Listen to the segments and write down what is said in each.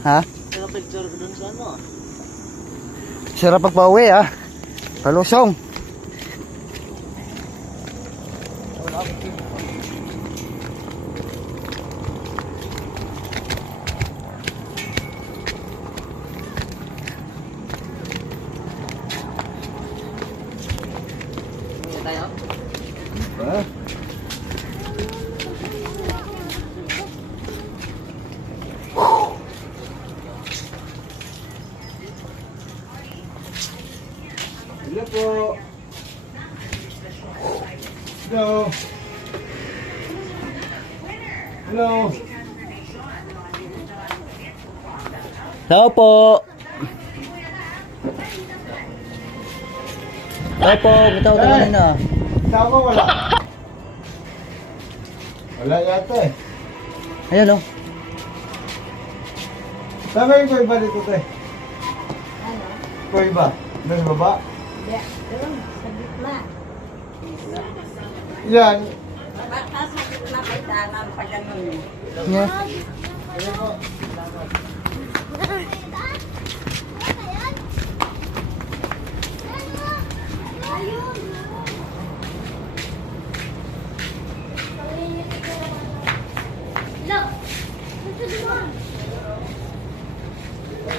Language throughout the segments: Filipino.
Ha? Sarap picture ko dun sa ano. Sarap pagpauwi ah. Palusong. Hindi tayo. Ah. Hello po. Hello. Hello. Hello po. Hello po, bitaw ka kanina. Tama wala. Wala yata eh. Ayan oh. Tama yung boy ba dito te? Ano? Boy ba? Nasa baba? Hindi. Doon, sa gitna. Yan. Baka sa gitna may dalam pa ganun. Yeah.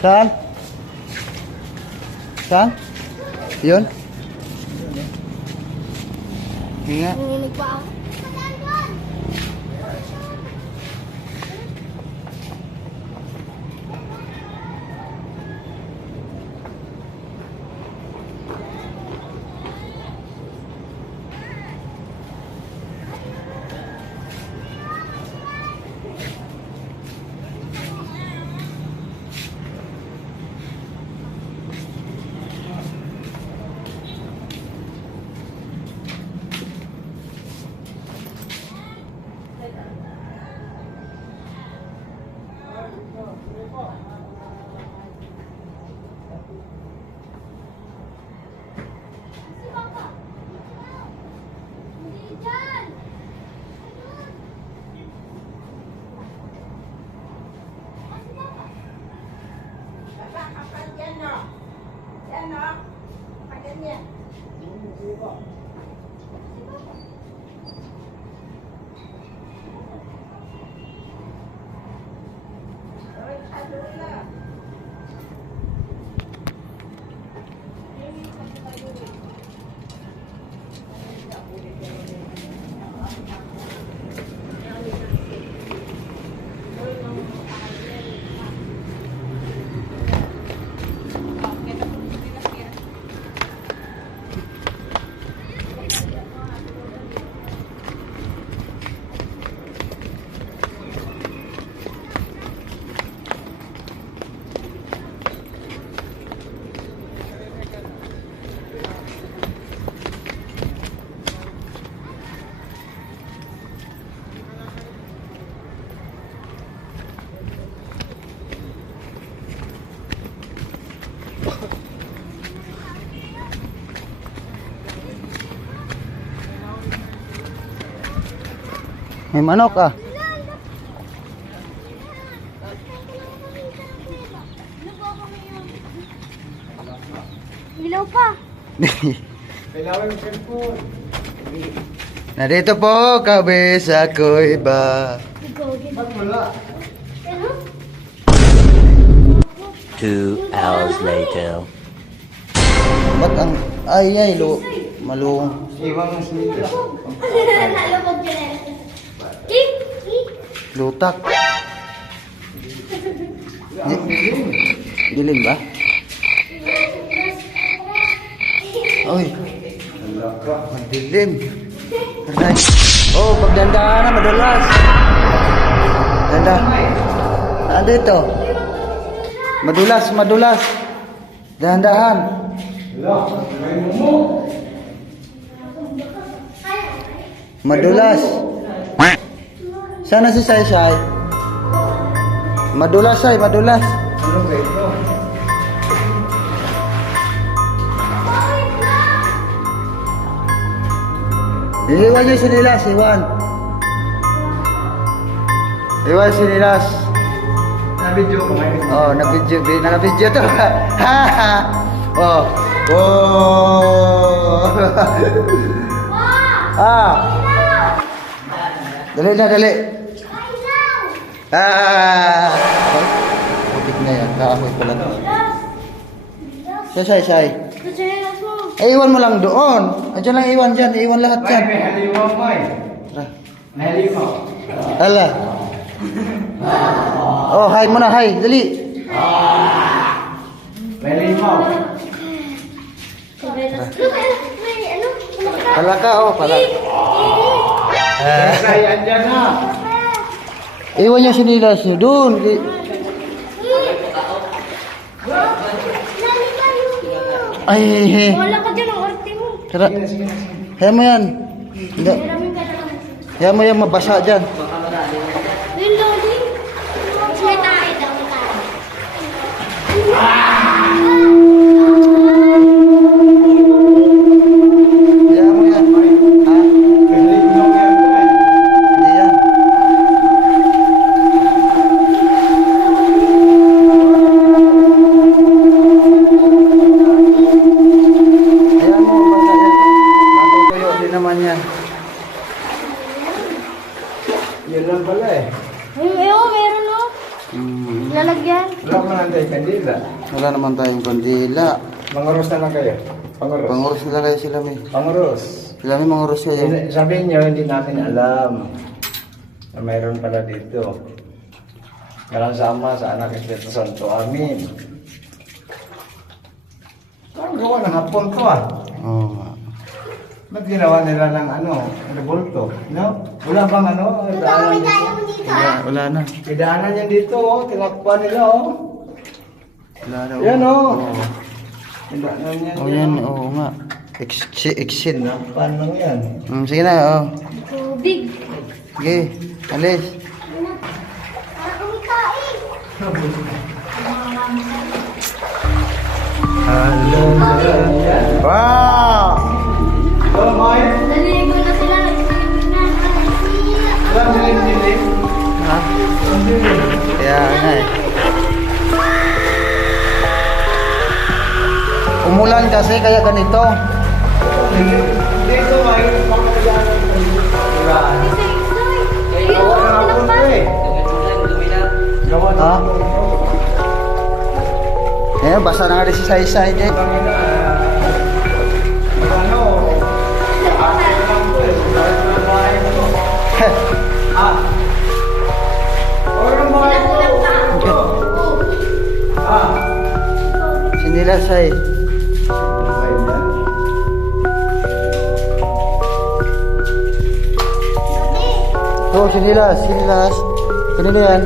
Saan? Saan? Yun? Yun nga. Yan o. Yan o. Paganyan. May manok ah. Ilaw pa. Kailangan yung cellphone. Narito po, kabisa ko iba. Ba't wala? 2 hours later. Ba't ang... Ay, malung. Iwang na sinila. Lutak. Dilim ba? Oy, madilim. Aray. Oh, pagdandahan na, madulas. Danda. Saan dito? Madulas. Dahan-dahan. Wala. May mumo. Madulas. Sana si Sai. Madulas, Sai, madulas. Ano ba ito? Iwan niyo sinilas, Iwan. Iwan sinilas. Na-video ko ngayon. Oh, naka-video to. Ha ha. Oh. Oh. Ah. Dali na, dali. Ah. Kapit na yan. Kaamoy ko lang. Say. Eh, iwan mo lang doon. Andiyan lang iwan dyan. Iwan lahat May dyan. halimaw mo eh. Tara. May halimaw. Hala. Oh, hi muna, hi. Dali. May halimaw. Pala ka, oh, pala. Say, andyan na. Iwan niya sinilas niyo doon. Ay, Wala ka dyan ang arte mo. tara. Sige na. Kaya mo yan. Hindi. Kaya mo yan mabasa dyan. Yung loli. May tayo daw ka. Kaya mo yan. Ha? May halimaw yan. Hindi yan. Kaya mo mabasa yan. Matutuyo din naman yan. Yan lang pala eh. Meron o. Lalagyan. Wala ko man tayo kandila. Wala naman tayong kandila. Manguros na lang kayo. Panguros. Panguros nila kayo sila may. Panguros. Sila may manguros kayo. Sabihin nyo, hindi namin alam na mayroon pala dito. Walang sama sa anak Espiritu Santo. Amin. Parang gawa ng hapon to ah. Oo nga. Ba't ginawa nila ng ano, rebulto? No? Wala bang ano? Daanan dito? Wala na. May daanan yan dito oh. Tinakpan nila oh. Wala na. Yan oh. Oo. May daanan yan. Oh, yan. Oo nga. Exit. Tinakpan lang yan. Sige na. Oh. Tubig. Sige. Alis. Para kumikain. Wow! Oh, Mike. Naliligo na sila. Nagsisimik na. Alam nila yung dilim? Ha? Kaya nga eh. Umulan kasi kaya ganito. Dito, Mike. Pangkagaanan ko. Diba? Gawa ng hapon to eh. Gawa ng Ha? hapon to. Eh, basta na nga rin si Sai-Sai eh. Ano, akin lang to eh. Dahil na bahay mo to. Ah. Or bahay mo. Ah. Sinila Sai. Bahay yan. Oh, sinilas. Kanina yan.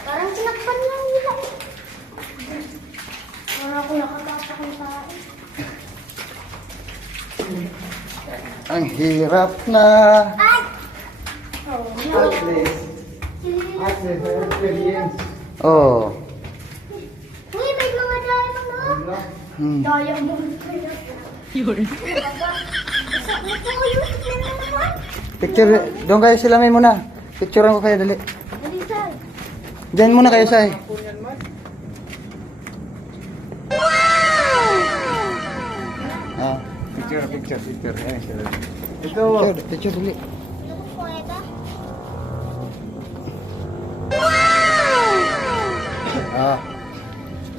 Parang sinakpan lang nila. Parang ako nakatapak ng tayo. Ang hirap na. Ay! At least, experience. Oh. Uy, may mga diamond no? Hmm. Diamond. Yun. Picture, doon kayo sila may muna. Picturean ko kayo, dali. Diyan muna kayo, Sai. Ah, Picture. Ayan sila. Ito. picture, dali. Ah.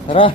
Tara.